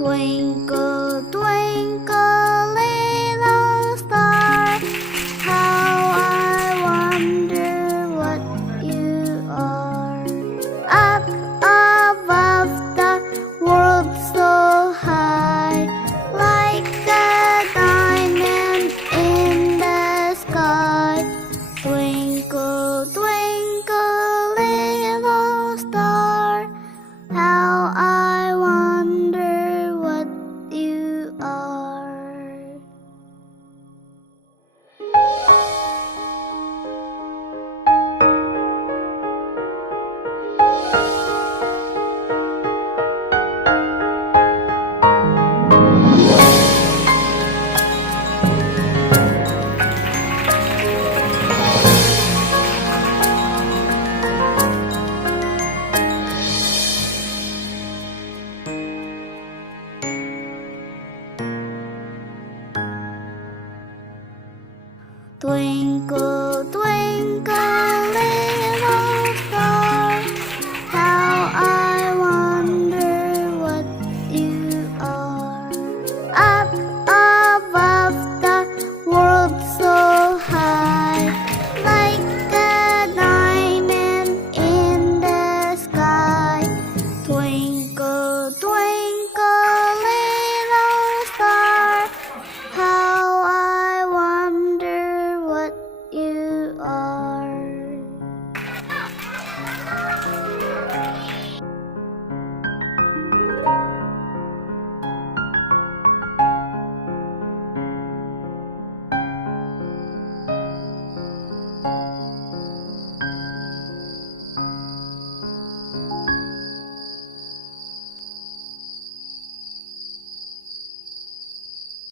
Twinkle, twinkle, little star, how I wonder what you are. Up above the world so high, like a diamond in the sky. Twinkle, twinkle, little star, how I wonder what you are. Twinkle,